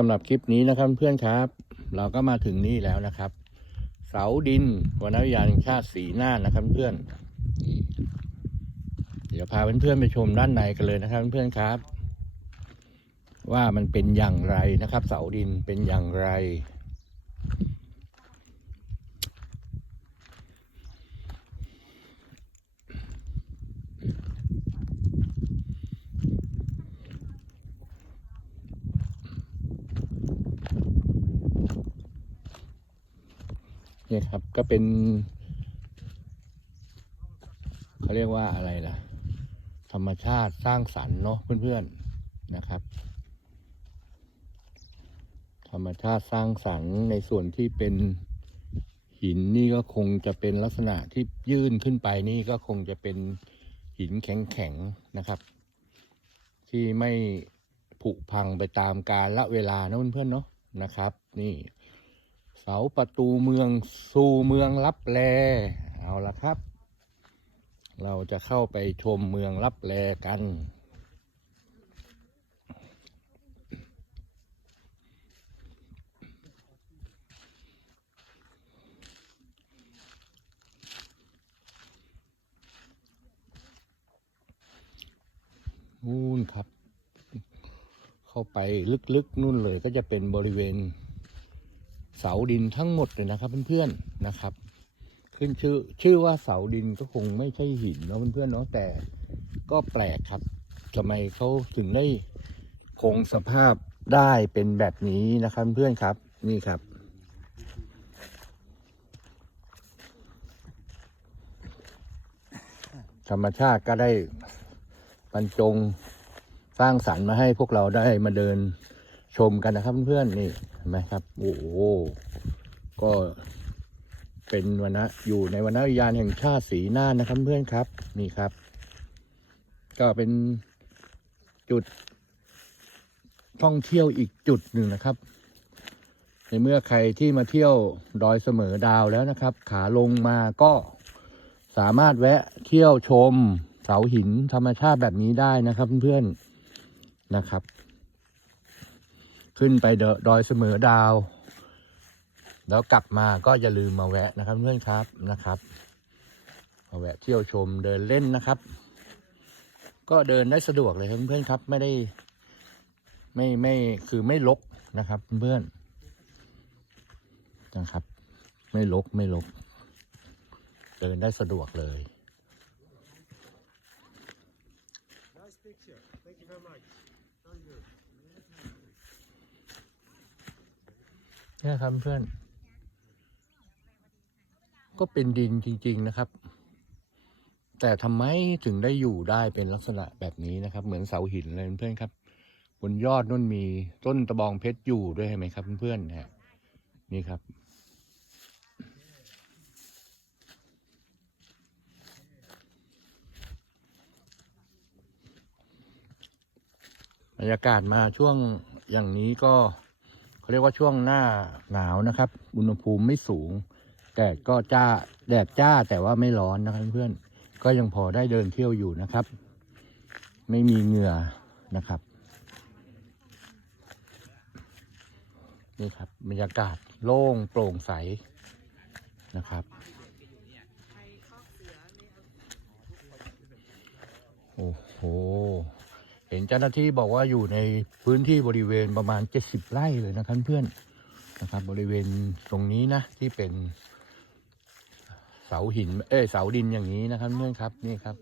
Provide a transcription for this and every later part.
สำหรับคลิปนี้นะครับเพื่อนครับ เราก็มาถึงนี่แล้วนะครับ เสาดินวนวิทยานแห่งชาติสีหน้านนะครับเพื่อนเดี๋ยวพาเพื่อนๆไปชมด้านในกันเลยนะครับเพื่อนๆครับ ว่ามันเป็นอย่างไรนะครับ เสาดินเป็นอย่างไร เนี่ยครับก็เป็นเขาเรียกว่าอะไรล่ะ ธรรมชาติสร้างสรรค์เนาะเพื่อนๆนะครับ ธรรมชาติสร้างสรรค์ในส่วนที่เป็นหินนี่ก็คงจะเป็นลักษณะที่ยื่นขึ้นไปนี่ก็คงจะเป็นหินแข็งๆนะครับ ที่ไม่ผุพังไปตามกาลเวลานะเพื่อนๆเนาะนะครับ นี่าประตูเมืองสู่เมืองลับแลเอาละครับ เราจะเข้าไปชมเมืองลับแลกัน นู่นครับ เข้าไปลึกๆนู่นเลยก็จะเป็นบริเวณ เสาดินทั้งหมดเลยนะครับเพื่อนๆนะครับ ขึ้นชื่อชื่อว่าเสาดินก็คงไม่ใช่หินเนาะเพื่อนๆเนาะแต่ก็แปลกครับทำไมเขาถึงได้คงสภาพได้เป็นแบบนี้นะครับเพื่อนครับนี่ครับ ธรรมชาติก็ได้บรรจงสร้างสรรค์มาให้พวกเราได้มาเดินชมกันนะครับเพื่อนๆนี่เห็นไหมครับ โอ้โหก็เป็นวันนะอยู่ในวันอุทยานแห่งชาติสีน่านนะครับเพื่อนครับนี่ครับ ก็เป็นจุด ท่องเที่ยวอีกจุดหนึ่งนะครับ ในเมื่อใครที่มาเที่ยวดอยเสมอดาวแล้วนะครับ ขาลงมาก็สามารถแวะเที่ยวชมเสาหินธรรมชาติแบบนี้ได้นะครับเพื่อนๆนะครับ ขึ้นไปดอยเสมอดาว แล้วกลับมาก็อย่าลืมมาแวะนะครับเพื่อนครับนะครับมาแวะเที่ยวชมเดินเล่นนะครับ ก็เดินได้สะดวกเลยเพื่อนๆครับ ไม่ได้ ไม่ไม่คือไม่ลกนะครับเพื่อนนะครับ ไม่ลกไม่ลก เดินได้สะดวกเลย นี่ครับเพื่อน ก็เป็นดินจริง ๆนะครับ แต่ทำไมถึงได้อยู่ได้เป็นลักษณะแบบนี้นะครับ เหมือนเสาหินเลยเพื่อนครับ บนยอดนุ่นมีต้นตะบองเพชรอยู่ด้วยเห็นไหมครับ เพื่อนๆนะฮะนี่ครับบรรยากาศมาช่วงอย่างนี้ก็ เขาเรียกว่าช่วงหน้าหนาวนะครับ อุณหภูมิไม่สูงแต่ก็จ้าแดดจ้าแต่ว่าไม่ร้อนนะครับเพื่อนก็ยังพอได้เดินเที่ยวอยู่นะครับ ไม่มีเหงื่อนะครับนี่ครับบรรยากาศโล่งโปร่งใสนะครับโอ้โห เห็นเจ้าหน้าที่บอกว่าอยู่ในพื้นที่บริเวณประมาณ 70 ไร่เลยนะครับเพื่อนนะครับ บริเวณตรงนี้นะที่เป็น เสาหิน เอ้เสาดินอย่างนี้นะครับเพื่อนครับนี่ครับ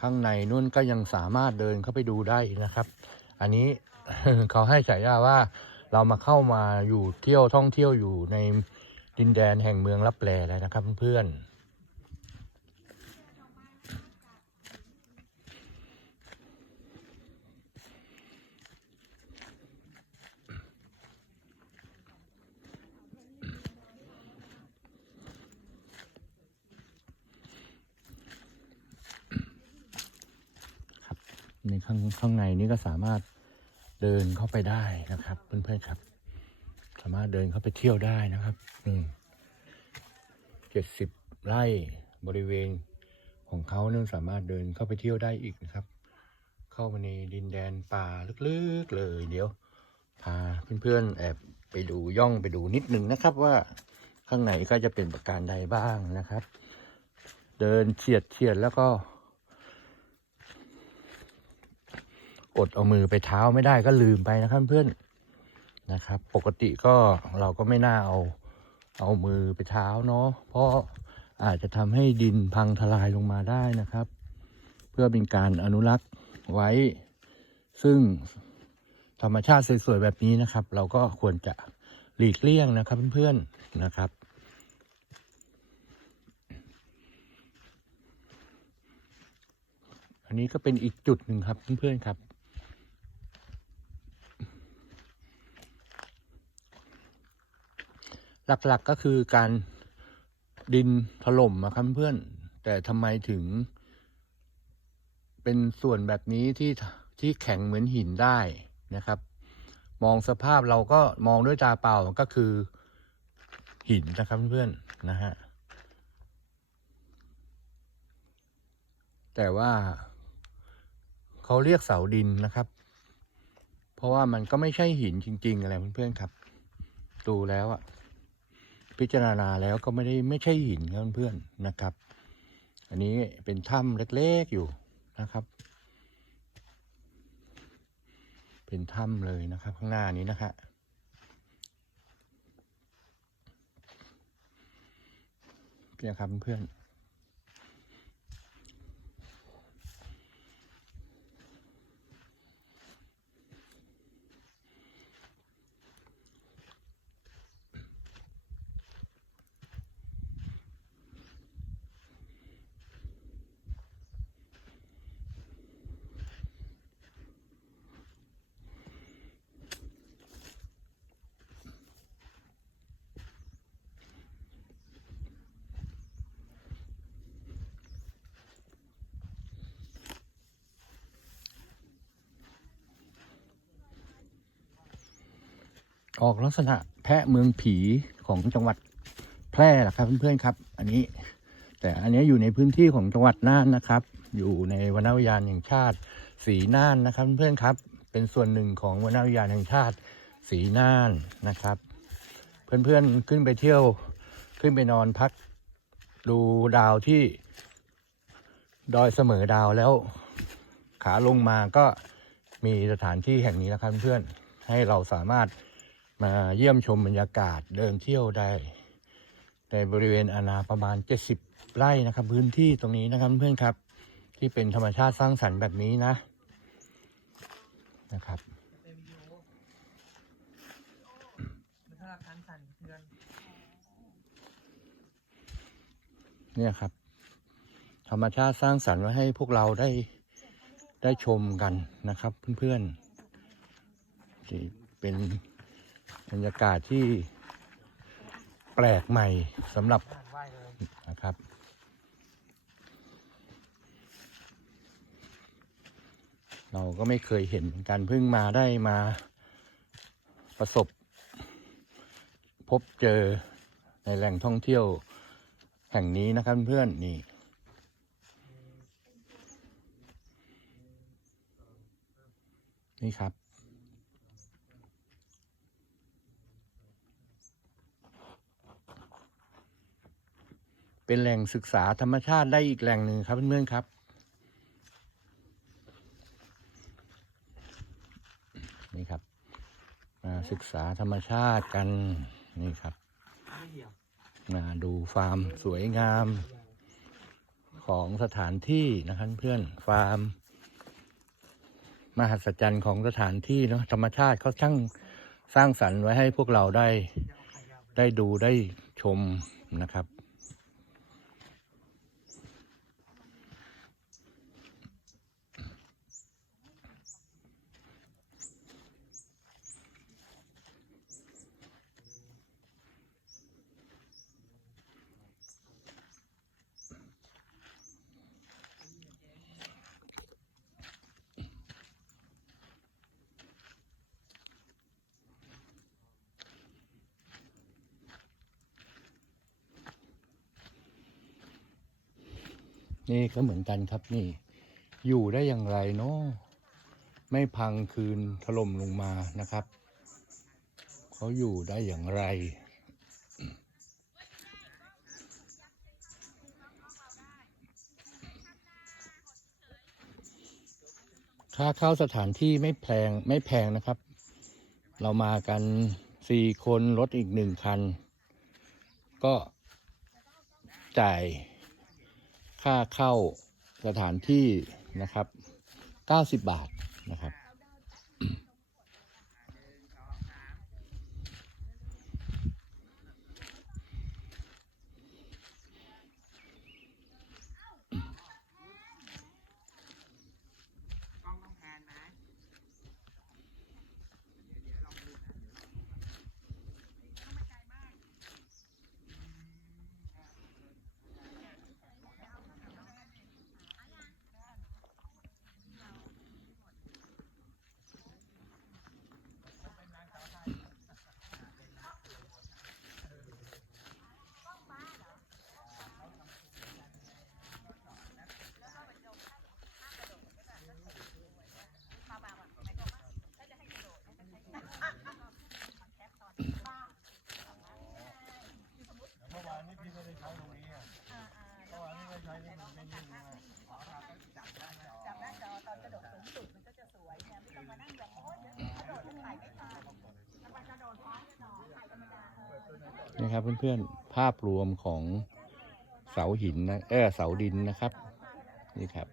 ข้างในนู่นก็ยังสามารถเดินเข้าไปดูได้นะครับ อันนี้เขาให้ฉายาว่าเรามาเข้ามาอยู่เที่ยวท่องเที่ยวอยู่ในดินแดนแห่งเมืองลับแลแล้วนะครับเพื่อนๆ ในข้างข้างในนี้ก็สามารถเดินเข้าไปได้นะครับ เพื่อนๆครับ สามารถเดินเข้าไปเที่ยวได้นะครับเจ็ดสิบไร่บริเวณของเขาเนี่ยสามารถเดินเข้าไปเที่ยวได้อีกนะครับเขาเข้ามาในดินแดนป่าลึกๆเลยเดี๋ยวพาเพื่อนๆแอบไปดูย่องไปดูนิดนึงนะครับว่าข้างในก็จะเป็นประการใดบ้างนะครับ เดินเฉียดเฉียดแล้วก็ ก ดเอามือไปเท้าไม่ได้ก็ลืมไปนะครับเพื่อนนะครับ ปกติก็เราก็ไม่น่าเอาเอามือไปเท้าเนาะเพราะอาจจะทำให้ดินพังทลายลงมาได้นะครับ เพื่อเป็นการอนุรักษ์ไว้ ซึ่งธรรมชาติสวยๆแบบนี้นะครับ เราก็ควรจะหลีกเลี่ยงนะครับเพื่อนๆนะครับอันนี้ก็เป็นอีกจุดหนึ่งครับเพื่อนๆครับ หลักๆก็คือการดินถล่มนะครับเพื่อน แต่ทำไมถึง เป็นส่วนแบบนี้ที่ที่แข็งเหมือนหินได้นะครับ มองสภาพเราก็มองด้วยตาเปล่าก็คือหินนะครับเพื่อนๆนะฮะแต่ว่าเขาเรียกเสาดินนะครับ เพราะว่ามันก็ไม่ใช่หินจริง ๆ อะไรเพื่อนๆครับ ดูแล้วอะ พิจารณาแล้วก็ไม่ได้ไม่ใช่หินครับเพื่อนๆนะครับ อันนี้เป็นถ้ำเล็กๆอยู่นะครับ เป็นถ้ำเลยนะครับ ข้างหน้านี้นะฮะเนี่ยครับเพื่อน ออกลักษณะแพะเมืองผีของจังหวัดแพร่แหละครับเพื่อนๆครับ อันนี้ แต่อันนี้อยู่ในพื้นที่ของจังหวัดน่านนะครับ อยู่ในวนอุทยานแห่งชาติสีน่านนะครับเพื่อนๆครับ เป็นส่วนหนึ่งของวนอุทยานแห่งชาติสีน่านนะครับ เพื่อนๆขึ้นไปเที่ยวขึ้นไปนอนพักดูดาวที่ดอยเสมอดาวแล้ว ขาลงมาก็มีสถานที่แห่งนี้นะครับเพื่อนให้เราสามารถ มาเยี่ยมชมบรรยากาศเดินเที่ยวได้ในบริเวณอาณาประมาณ 70 ไร่นะครับ พื้นที่ตรงนี้นะครับเพื่อนครับ ที่เป็นธรรมชาติสร้างสรรค์แบบนี้นะนะครับเนี่ยครับ ธรรมชาติสร้างสรรค์ไว้ให้พวกเราได้ได้ชมกันนะครับ เพื่อนๆที่เป็น บรรยากาศที่แปลกใหม่สำหรับนะครับ เราก็ไม่เคยเห็นกันเพิ่งมาได้มาประสบ พบเจอในแหล่งท่องเที่ยวแห่งนี้นะครับเพื่อนนี่นี่ครับ เป็นแหล่งศึกษาธรรมชาติได้อีกแหล่งหนึ่งครับเพื่อนๆครับ นี่ครับ มาศึกษาธรรมชาติกันนี่ครับมาดูฟาร์มสวยงาม ของสถานที่นะครับเพื่อนฟาร์มมหัศจรรย์ของสถานที่เนาะธรรมชาติเขาช่างสร้างสรรค์ไว้ให้พวกเราได้ได้ดูได้ชมนะครับ นี่ก็เหมือนกันครับนี่ อยู่ได้อย่างไรเนาะไม่พังคืนถล่มลงมานะครับ เขาอยู่ได้อย่างไร ค่าเข้าสถานที่ไม่แพงไม่แพงนะครับ เรามากันสี่คนรถอีกหนึ่งคัน ก็จ่าย ค่าเข้าสถานที่นะครับ 90 บาทนะครับ กล้องต้องแพนนะ เมื่อวานนี้พี่ไม่ได้ใช้ตรงนี้อะเมื่อวานนี้ไม่ใช้นี่มันไม่นิ่งมาก จับหน้าจอตอนกระโดดสูงสุดมันก็จะสวยเนี่ยไม่ต้องมานั่งแบบโอ้ยเดี๋ยวกระโดดจะถ่ายไม่ทันถ้ามันกระโดดพร้อมกันหนอถ่ายธรรมดา นี่ครับเพื่อนๆภาพรวมของเสาหินนะเออเสาดินนะครับ นี่ครับ